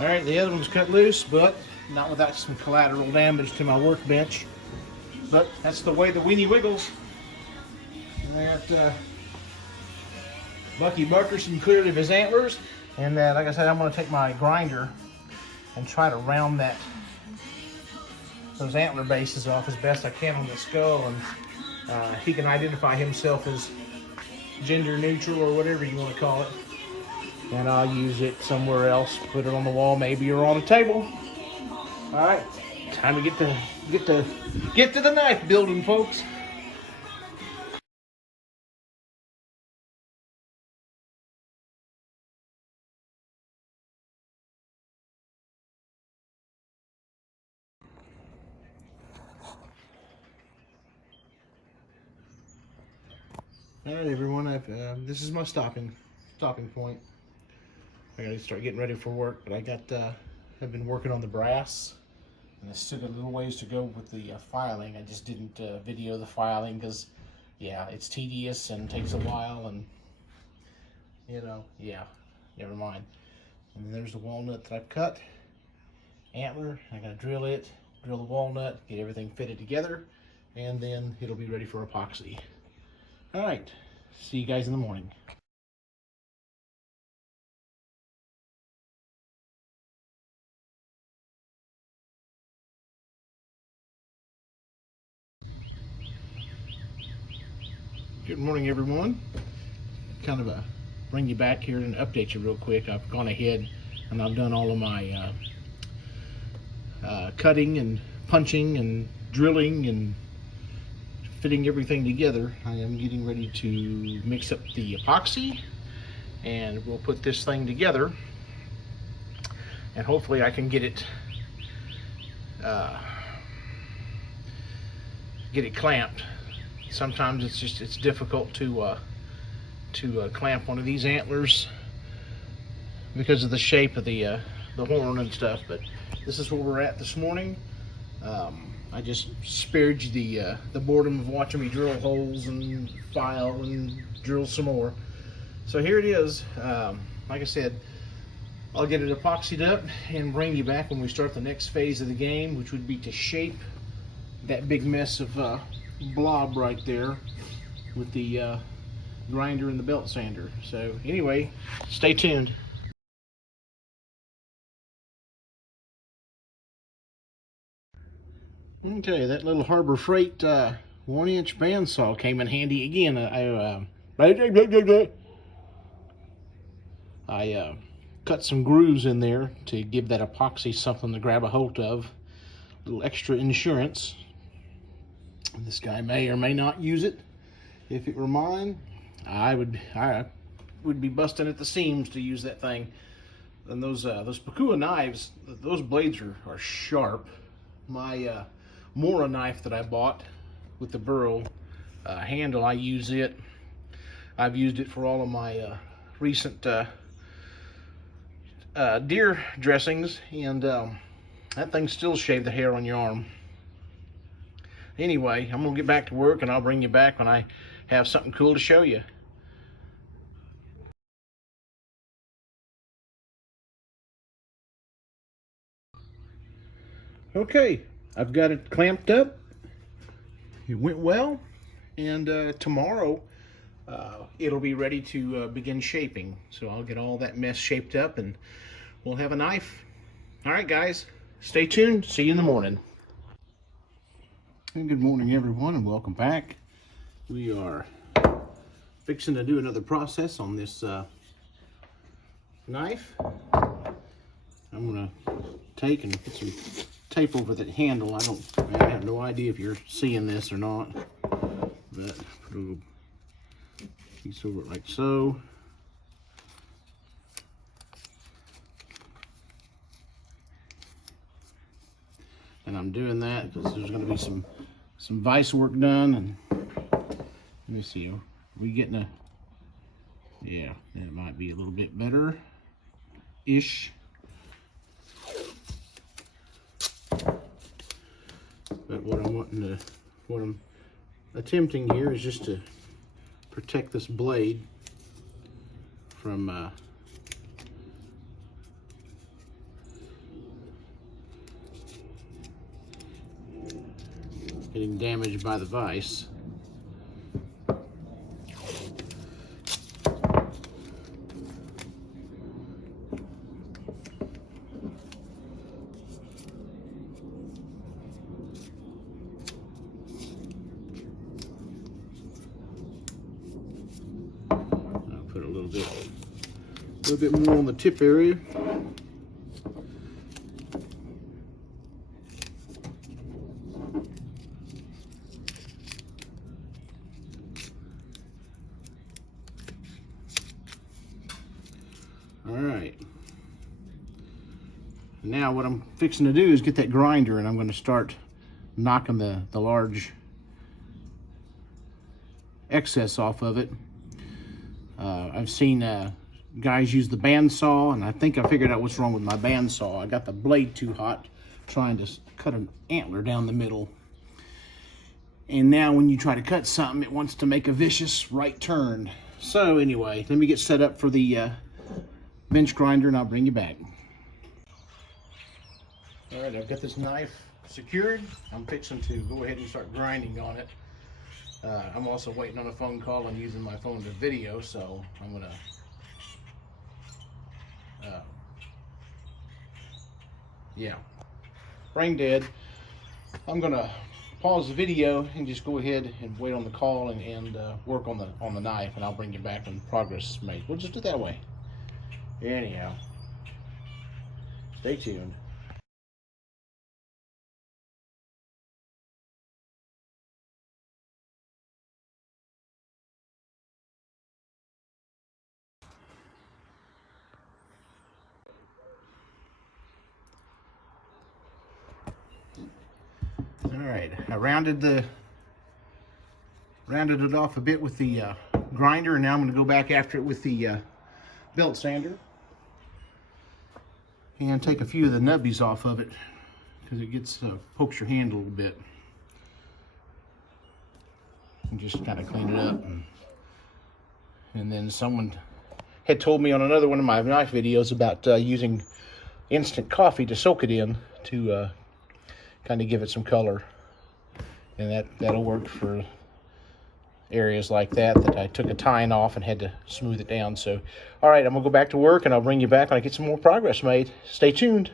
All right, the other one's cut loose, but not without some collateral damage to my workbench. But that's the way the weenie wiggles. That Bucky Buckerson cleared of his antlers, and like I said, I'm going to take my grinder and try to round those antler bases off as best I can on the skull, and he can identify himself as gender neutral or whatever you want to call it. And I'll use it somewhere else, put it on the wall maybe, or on a table. All right, time to get to the knife building, folks. All right, everyone. This is my stopping point. I gotta start getting ready for work, but I've been working on the brass, and I still got a little ways to go with the filing. I just didn't video the filing because, yeah, it's tedious and takes a while, and yeah, never mind. And then there's the walnut that I've cut, antler. I gotta drill the walnut, get everything fitted together, and then it'll be ready for epoxy. All right, see you guys in the morning. Good morning, everyone. Kind of bring you back here and update you real quick. I've gone ahead and I've done all of my cutting and punching and drilling and fitting everything together. I am getting ready to mix up the epoxy, and we'll put this thing together, and hopefully I can get it clamped. Sometimes it's difficult to clamp one of these antlers because of the shape of the horn and stuff, but this is where we're at this morning. I just spared you the boredom of watching me drill holes and file and drill some more. So here it is. Like I said, I'll get it epoxied up and bring you back when we start the next phase of the game, which would be to shape that big mess of blob right there with the grinder and the belt sander. So anyway, stay tuned. Okay, that little Harbor Freight 1-inch bandsaw came in handy again. I cut some grooves in there to give that epoxy something to grab a hold of. A little extra insurance. This guy may or may not use it. If it were mine, I would be busting at the seams to use that thing. And those Pakua knives, those blades are sharp. My Mora knife that I bought with the burrow handle, I use it. I've used it for all of my recent deer dressings, and that thing still shaved the hair on your arm. Anyway, I'm gonna get back to work, and I'll bring you back when I have something cool to show you. Okay, I've got it clamped up. It went well, and tomorrow it'll be ready to begin shaping. So I'll get all that mess shaped up, and we'll have a knife. All right, guys, stay tuned. See you in the morning. And good morning, everyone, and welcome back. We are fixing to do another process on this knife. I'm gonna take and put some tape over that handle. I have no idea if you're seeing this or not, but put a little piece over it like so. And I'm doing that because there's going to be some vise work done. And let me see, are we getting a, yeah, that might be a little bit better ish. But what I'm attempting here is just to protect this blade from getting damaged by the vise. I'll put a little bit more on the tip area. All right. Now what I'm fixing to do is get that grinder, and I'm going to start knocking the large excess off of it. I've seen guys use the bandsaw, and I think I figured out what's wrong with my bandsaw. I got the blade too hot trying to cut an antler down the middle. And now when you try to cut something, it wants to make a vicious right turn. So anyway, let me get set up for the bench grinder, and I'll bring you back. All right, I've got this knife secured. I'm fixing to go ahead and start grinding on it. I'm also waiting on a phone call and using my phone to video, so I'm gonna yeah, brain dead. I'm gonna pause the video and just go ahead and wait on the call and work on the knife, and I'll bring you back when progress is made. We'll just do it that way. Anyhow, stay tuned. All right, I rounded it off a bit with the grinder, and now I'm going to go back after it with the belt sander and take a few of the nubbies off of it, because it gets pokes your hand a little bit, and just kind of clean it up. And then someone had told me on another one of my knife videos about using instant coffee to soak it in to kind of give it some color, and that'll work for areas like that I took a tine off and had to smooth it down. So all right, I'm gonna go back to work, and I'll bring you back when I get some more progress made. Stay tuned.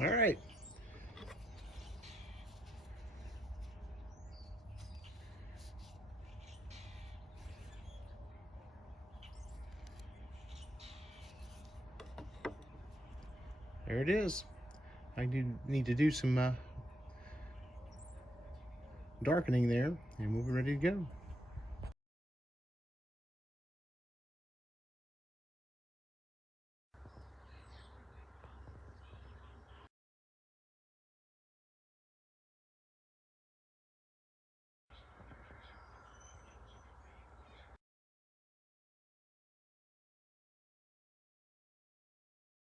All right. There it is. I do need to do some darkening there, and we'll be ready to go.